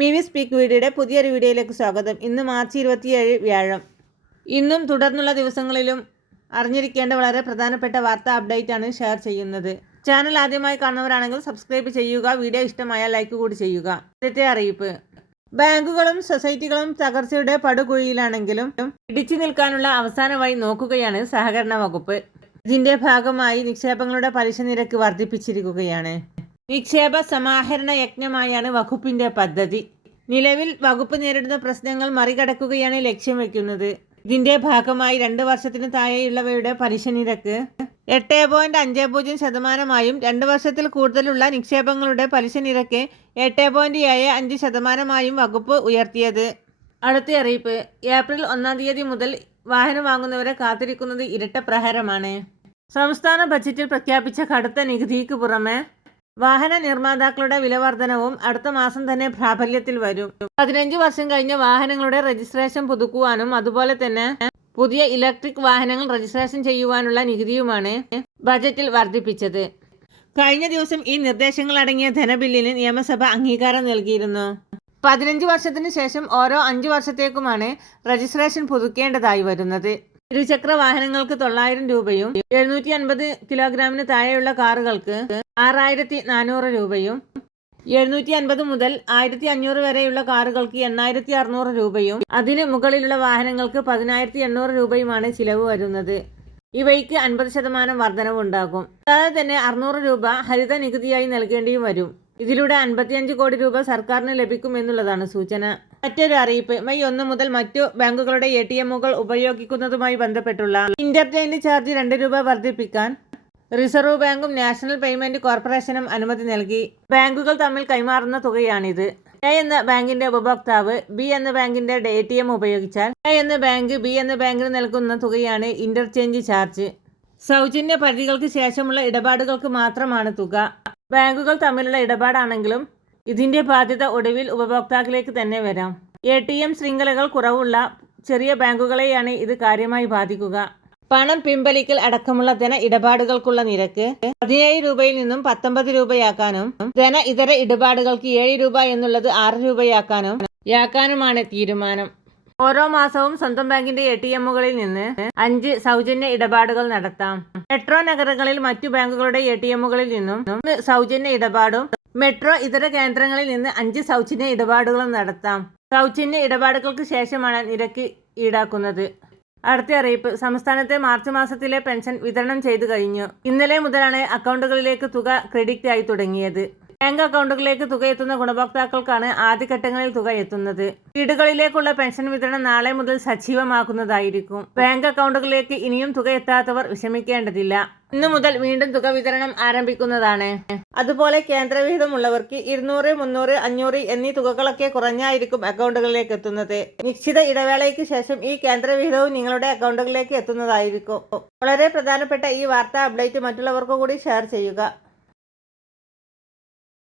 Mini speak വീഡിയോയുടെ പുതിയൊരു വീഡിയോയിലേക്ക് സ്വാഗതം. ഇന്ന് മാർച്ച് ഇരുപത്തിയേഴ് വ്യാഴം. ഇന്നും തുടർന്നുള്ള ദിവസങ്ങളിലും അറിഞ്ഞിരിക്കേണ്ട വളരെ പ്രധാനപ്പെട്ട വാർത്താ അപ്ഡേറ്റ് ആണ് ഷെയർ ചെയ്യുന്നത്. ചാനൽ ആദ്യമായി കാണുന്നവരാണെങ്കിൽ സബ്സ്ക്രൈബ് ചെയ്യുക വീഡിയോ ഇഷ്ടമായ ലൈക്ക് കൂടി ചെയ്യുക. ആദ്യത്തെ അറിയിപ്പ്. ബാങ്കുകളും സൊസൈറ്റികളും തകർച്ചയുടെ പടുകുഴിയിലാണെങ്കിലും ഇടിച്ചു നിൽക്കാനുള്ള അവസാനമായി നോക്കുകയാണ് സഹകരണ വകുപ്പ്. ഇതിന്റെ ഭാഗമായി നിക്ഷേപങ്ങളുടെ പലിശ നിരക്ക് വർദ്ധിപ്പിച്ചിരിക്കുകയാണ്. നിക്ഷേപ സമാഹരണ യജ്ഞമായാണ് വകുപ്പിന്റെ പദ്ധതി. നിലവിൽ വകുപ്പ് നേരിടുന്ന പ്രശ്നങ്ങൾ മറികടക്കുകയാണ് ലക്ഷ്യം വെക്കുന്നത്. ഇതിന്റെ ഭാഗമായി രണ്ട് വർഷത്തിന് താഴെയുള്ളവയുടെ പലിശ നിരക്ക് എട്ട് പോയിന്റ് അഞ്ച് പൂജ്യം ശതമാനമായും രണ്ട് വർഷത്തിൽ കൂടുതലുള്ള നിക്ഷേപങ്ങളുടെ പലിശ നിരക്ക് എട്ട് പോയിന്റ് ഏഴ് അഞ്ച് ശതമാനമായും വകുപ്പ് ഉയർത്തിയത്. അടുത്ത അറിയിപ്പ്. ഏപ്രിൽ ഒന്നാം തീയതി മുതൽ വാഹനം വാങ്ങുന്നവരെ കാത്തിരിക്കുന്നത് ഇരട്ട പ്രഹരമാണ്. സംസ്ഥാന ബജറ്റിൽ പ്രഖ്യാപിച്ച കടുത്ത നികുതിക്ക് പുറമെ വാഹന നിർമ്മാതാക്കളുടെ വിലവർധനവും അടുത്ത മാസം തന്നെ പ്രാബല്യത്തിൽ വരും. പതിനഞ്ച് വർഷം കഴിഞ്ഞ വാഹനങ്ങളുടെ രജിസ്ട്രേഷൻ പുതുക്കുവാനും അതുപോലെ തന്നെ പുതിയ ഇലക്ട്രിക് വാഹനങ്ങൾ രജിസ്ട്രേഷൻ ചെയ്യുവാനുള്ള നികുതിയുമാണ് ബജറ്റിൽ വർദ്ധിപ്പിച്ചത്. കഴിഞ്ഞ ദിവസം ഈ നിർദ്ദേശങ്ങൾ അടങ്ങിയ ധനബില്ലിന് നിയമസഭ അംഗീകാരം നൽകിയിരുന്നു. പതിനഞ്ച് വർഷത്തിന് ശേഷം ഓരോ അഞ്ച് വർഷത്തേക്കുമാണ് രജിസ്ട്രേഷൻ പുതുക്കേണ്ടതായി വരുന്നത്. ഇരുചക്ര വാഹനങ്ങൾക്ക് തൊള്ളായിരം രൂപയും എഴുന്നൂറ്റി അൻപത് കിലോഗ്രാമിന് താഴെയുള്ള കാറുകൾക്ക് ആറായിരത്തി നാനൂറ് രൂപയും എഴുന്നൂറ്റി അൻപത് മുതൽ ആയിരത്തി അഞ്ഞൂറ് വരെയുള്ള കാറുകൾക്ക് എണ്ണായിരത്തി അറുന്നൂറ് രൂപയും അതിന് മുകളിലുള്ള വാഹനങ്ങൾക്ക് പതിനായിരത്തി എണ്ണൂറ് രൂപയുമാണ് ചിലവ് വരുന്നത്. ഇവയ്ക്ക് അൻപത് ശതമാനം വർധനവുണ്ടാകും കൂടാതെ തന്നെ അറുന്നൂറ് രൂപ ഹരിത നികുതിയായി നൽകേണ്ടിയും വരും. ഇതിലൂടെ അൻപത്തിയഞ്ച് കോടി രൂപ സർക്കാരിന് ലഭിക്കും എന്നുള്ളതാണ് സൂചന. മറ്റൊരു അറിയിപ്പ് മെയ് ഒന്ന് മുതൽ മറ്റു ബാങ്കുകളുടെ എ ടി എമ്മുകൾ ഉപയോഗിക്കുന്നതുമായി ബന്ധപ്പെട്ടുള്ള ഇന്റർചേഞ്ച് ചാർജ് രണ്ട് രൂപ വർദ്ധിപ്പിക്കാൻ റിസർവ് ബാങ്കും നാഷണൽ പേയ്മെന്റ് കോർപ്പറേഷനും അനുമതി നൽകി. ബാങ്കുകൾ തമ്മിൽ കൈമാറുന്ന തുകയാണിത്. എ എന്ന ബാങ്കിന്റെ ഉപഭോക്താവ് ബി എന്ന ബാങ്കിന്റെ എ ടി എം ഉപയോഗിച്ചാൽ എ എന്ന ബാങ്ക് ബി എന്ന ബാങ്കിന് നൽകുന്ന തുകയാണ് ഇന്റർചേഞ്ച് ചാർജ്. സൗജന്യ പരിധികൾക്ക് ശേഷമുള്ള ഇടപാടുകൾക്ക് മാത്രമാണ് തുക. ബാങ്കുകൾ തമ്മിലുള്ള ഇടപാടാണെങ്കിലും ഇതിന്റെ ബാധ്യത ഒടുവിൽ ഉപഭോക്താക്കളിലേക്ക് തന്നെ വരാം. എ ടി എം ശൃംഖലകൾ കുറവുള്ള ചെറിയ ബാങ്കുകളെയാണ് ഇത് കാര്യമായി ബാധിക്കുക. പണം പിൻവലിക്കൽ അടക്കമുള്ള ധന ഇടപാടുകൾക്കുള്ള നിരക്ക് പതിനേഴ് രൂപയിൽ നിന്നും പത്തൊമ്പത് രൂപയാക്കാനും ധന ഇതര ഇടപാടുകൾക്ക് ഏഴ് രൂപ എന്നുള്ളത് ആറ് രൂപയാക്കാനും യാക്കാനുമാണ് തീരുമാനം. ഓരോ മാസവും സ്വന്തം ബാങ്കിന്റെ എ ടി എമ്മുകളിൽ നിന്ന് അഞ്ച് സൗജന്യ ഇടപാടുകൾ നടത്താം. മെട്രോ നഗരങ്ങളിൽ മറ്റു ബാങ്കുകളുടെ എ ടി എമ്മുകളിൽ നിന്നും സൗജന്യ ഇടപാടും മെട്രോ ഇതര കേന്ദ്രങ്ങളിൽ നിന്ന് അഞ്ച് സൗജന്യ ഇടപാടുകളും നടത്താം. സൗജന്യ ഇടപാടുകൾക്ക് ശേഷമാണ് നിരക്ക് ഈടാക്കുന്നത്. അടുത്ത അറിയിപ്പ്. സംസ്ഥാനത്തെ മാർച്ച് മാസത്തിലെ പെൻഷൻ വിതരണം ചെയ്തു കഴിഞ്ഞു. ഇന്നലെ മുതലാണ് അക്കൗണ്ടുകളിലേക്ക് തുക ക്രെഡിറ്റ് ആയി തുടങ്ങിയത്. ബാങ്ക് അക്കൗണ്ടുകളിലേക്ക് തുക എത്തുന്ന ഗുണഭോക്താക്കൾക്കാണ് ആദ്യഘട്ടങ്ങളിൽ തുക എത്തുന്നത്. വീടുകളിലേക്കുള്ള പെൻഷൻ വിതരണം നാളെ മുതൽ സജീവമാക്കുന്നതായിരിക്കും. ബാങ്ക് അക്കൗണ്ടുകളിലേക്ക് ഇനിയും തുക എത്താത്തവർ വിഷമിക്കേണ്ടതില്ല. ഇന്നു മുതൽ വീണ്ടും തുക വിതരണം ആരംഭിക്കുന്നതാണ്. അതുപോലെ കേന്ദ്രവിഹിതമുള്ളവർക്ക് ഇരുന്നൂറ് മുന്നൂറ് അഞ്ഞൂറ് എന്നീ തുകകളൊക്കെ കുറഞ്ഞായിരിക്കും അക്കൗണ്ടുകളിലേക്ക് എത്തുന്നത്. നിശ്ചിത ഇടവേളയ്ക്ക് ശേഷം ഈ കേന്ദ്രവിഹിതവും നിങ്ങളുടെ അക്കൗണ്ടുകളിലേക്ക് എത്തുന്നതായിരിക്കും. വളരെ പ്രധാനപ്പെട്ട ഈ വാർത്താ അപ്ഡേറ്റ് മറ്റുള്ളവർക്ക് കൂടി ഷെയർ ചെയ്യുക.